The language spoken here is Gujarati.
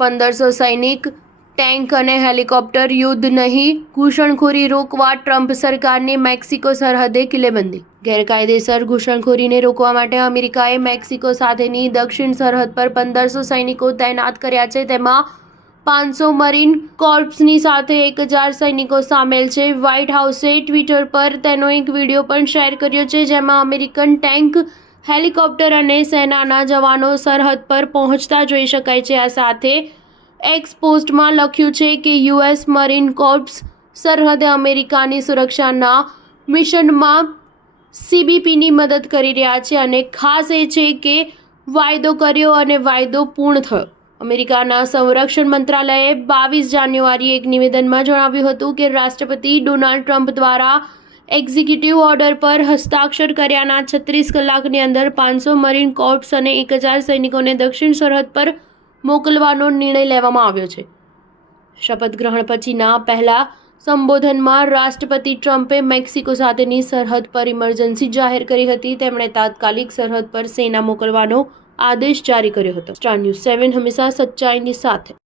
1500 સૈનિક, ટેન્ક અને હેલિકોપ્ટર યુદ્ધ નહીં, ઘૂસણખોરી રોકવા ટ્રમ્પ સરકારની મેક્સિકો સરહદે કિલ્લેબંધી. ગેરકાયદેસર ઘૂસણખોરીને રોકવા માટે અમેરિકાએ મેક્સિકો સાથેની દક્ષિણ સરહદ પર 1500 સૈનિકો તૈનાત કર્યા છે. તેમાં 500 મરીન કોર્પ્સની સાથે 1000 સૈનિકો સામેલ છે. વ્હાઇટ હાઉસે ટ્વિટર પર તેનો એક વિડીયો પણ શેર કર્યો છે, જેમાં અમેરિકન ટેન્ક, હેલિકોપ્ટર અને સેનાના જવાનો સરહદ પર પહોંચતા જોઈ શકાય છે. આ સાથે એક્સ પોસ્ટમાં લખ્યું છે કે યુએસ મરીન કોર્પ્સ સરહદે અમેરિકાની સુરક્ષાના મિશનમાં સીબીપીની મદદ કરી રહ્યા છે અને ખાસ એ છે કે વાયદો કર્યો અને વાયદો પૂર્ણ થયો. અમેરિકાના સંરક્ષણ મંત્રાલયે 22 જાન્યુઆરીએ એક નિવેદનમાં જણાવ્યું હતું કે રાષ્ટ્રપતિ ડોનાલ્ડ ટ્રમ્પ દ્વારા એક્ઝિક્યુટિવ ઓર્ડર પર હસ્તાક્ષર કર્યાના 36 કલાકની અંદર 500 મરીન કોર્પ્સ અને 1000 સૈનિકોને દક્ષિણ સરહદ પર મોકલવાનો નિર્ણય લેવામાં આવ્યો છે. શપથ ગ્રહણ પછીના પહેલા સંબોધનમાં રાષ્ટ્રપતિ ટ્રમ્પે મેક્સિકો સાથેની સરહદ પર ઇમરજન્સી જાહેર કરી હતી. તેમણે તાત્કાલિક સરહદ પર સેના મોકલવાનો આદેશ જારી કર્યો હતો. સ્ટાર ન્યૂઝ 7 હંમેશા સચ્ચાઈની સાથે.